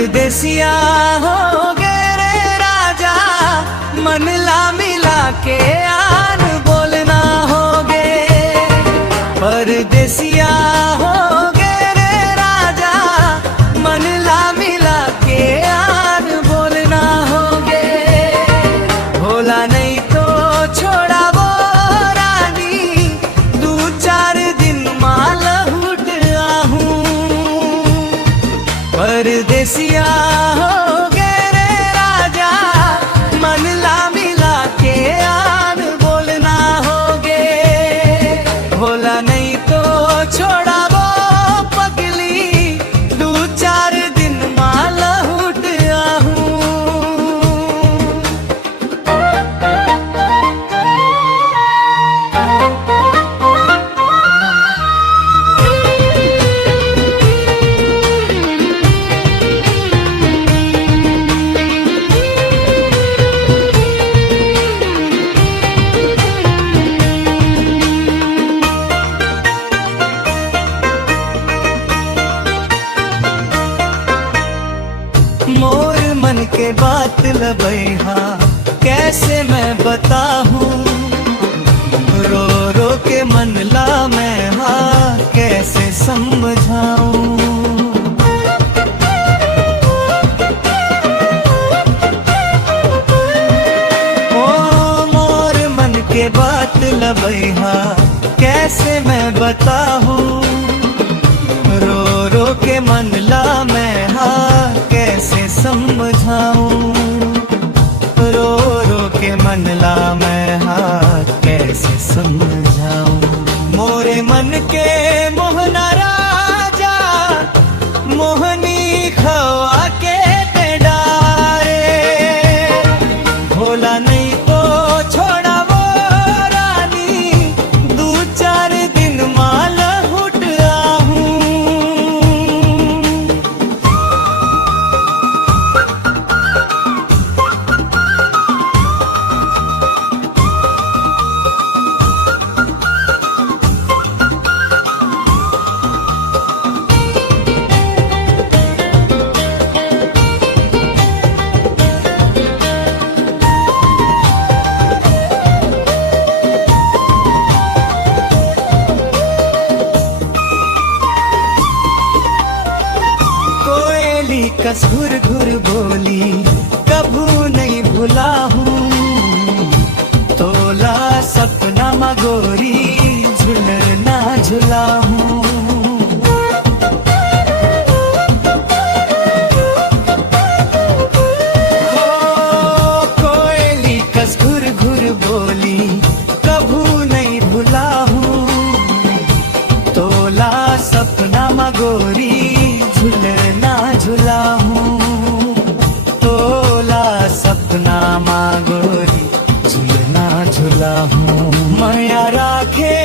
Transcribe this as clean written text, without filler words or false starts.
परदेसिया हो गए रे राजा, मन ला मिला के आन बोलना होगे। परदेसिया हो गए रे राजा, मन ला मिला के आन बोलना होगे। भोला नहीं तो छोड़ा वो रानी, दो चार दिन माल हुट आहूं। परदेसिया हो गए रे राजा, मन ला मिला के आन बोलना होगे। भोला नहीं तो छोड़ा वो पगली, दो चार दिन माल हुट आहूं। मोर मन के बात लबैहा कैसे मैं बताऊं। रो रो के मन ला मैं हाँ कैसे समझाऊं। ओ मोर मन के बात लबैहा कैसे मैं बताऊं। रो रो के मन ला मैं हाँ कैसे समझाऊं। रो रो के मन ला मैं हाँ कैसे समझाऊं। मोरे मन के मोहना राजा, मोहनी खवा के ते डारे। भोला नहीं तो छोड़ा वो रानी, दो चार दिन माल हुट आहूं। कोयली कस घुर घुर बोली कभू नहीं भुला हूँ। तोला सपना मगोरी झुलना झुला हूँ। कोयली कस घुर घुर बोली कभू नहीं भुला हूँ। तोला सपना मगोरी झुलना झुला हूँ। तोला सपना मागोरी झुलना झुला हूँ। माया राखे